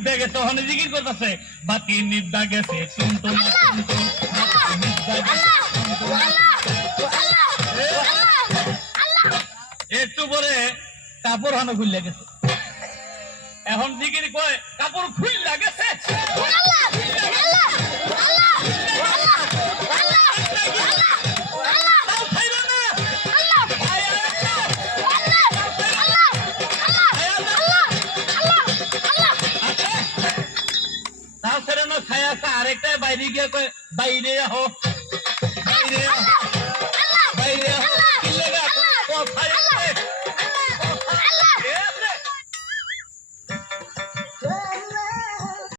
নিদ্রা গেছে ওখানে জিকির করতেছে বাতি নিদ্রা গেছে টুনটুনা টুনটুন বাতি নিদ্রা গেছে একটু পরে কাপড় হানো খুললে গেছে এখন জিকির কয় কাপড় খুললা গেছে আরেকটা বাইরে গিয়ে কয় বাইরে আহো বাইরে আহো বাইরে আহো কি লাগা কোথায় আছে